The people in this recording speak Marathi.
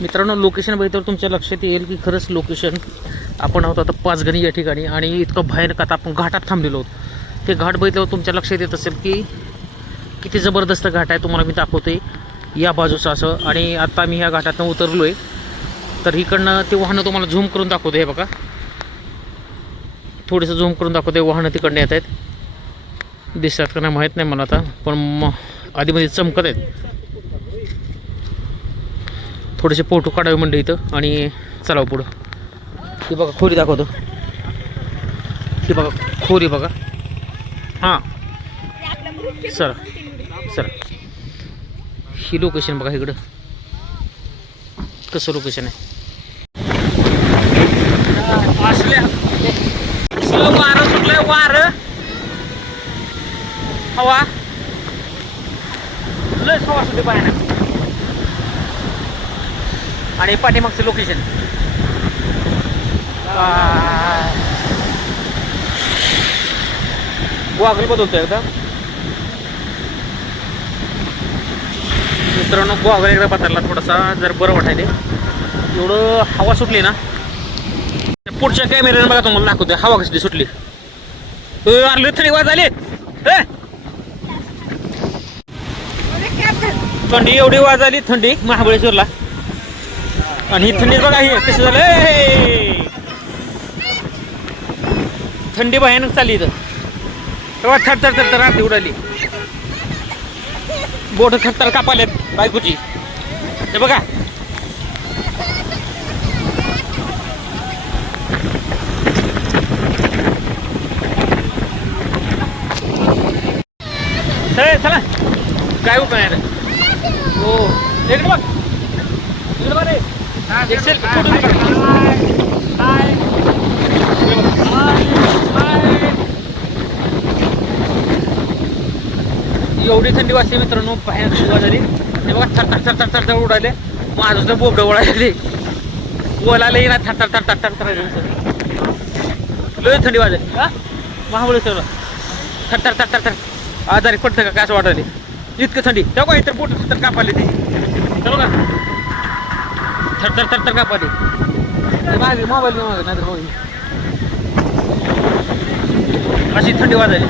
मित्रांनो, लोकेशन बघितल्यावर तुमच्या लक्षात येईल की खरंच लोकेशन आपण आहोत आता पाचगणी या ठिकाणी आणि इतकं भयानक आता आपण घाटात थांबलेलो आहोत. ते घाट बघितल्यावर तुमच्या लक्षात येत असेल की किती जबरदस्त घाट आहे. तुम्हाला मी दाखवतोय या बाजूचं असं. आणि आता मी ह्या घाटातनं उतरलो आहे, तर इकडनं ते वाहनं तुम्हाला झूम करून दाखवतो. हे बघा, थोडंसं झूम करून दाखवतो. वाहनं तिकडनं येत आहेत, दिसतात का नाही माहीत नाही मला आता, पण आधीमध्ये चमकत आहेत. थोडेसे फोटो काढावे म्हणलं इथं आणि चलावं पुढं. ही बघा खोरी दाखवतो. ही बघा खोरी बघा. हां सर सर ही लोकेशन बघा. इकडं कसं लोकेशन आहे. असल्या वारं सुटलंय, वारं हवा लय हवा सुटली पाहिजे. आणि पाठीमागचं लोकेशन गॉगल बदलतोय एकदा. मित्रांनो, गॉगल एकदा बदलला थोडासा जर बरं वाटायले. एवढं हवा सुटली ना. पुढच्या कॅमेऱ्याने बघा तुम्हाला दाखवतोय हवा कसली सुटली. थंडी वाज आली, थंडी एवढी वाज आली, थंडी महाबळेश्वरला. आणि ही थंडी बघा, ही कसं झालं. थंडी भयानक चालली इथं. तेव्हा थरथर थरथर रात्री उडाली. बोट थरथर कापाल्यात बायकोची. हे बघा, चला काय उपाय नाही. हो इकडे बघ, इकडे बघ रे. एक्सेल एवढी थंडी वाजते मित्रांनो, भयानक सुरुवात झाली. हे बघा थरथर थरथर थरथर उडाले. माझं तर बोबडं ओढायले, बोलायला ना थरथर थरथर थरथर. लय थंडी वाजली. हा महाबळेश्वरला थरथर थरथर थर. आजारी पडतं का काय असं वाटायले, इतकं थंडी. तेव्हा इतर बोट थरथर कापाले ती. चलो का थरथर थरथर कापाले. मागे मोबाईल नाही तर अशी थंडी वाजायली.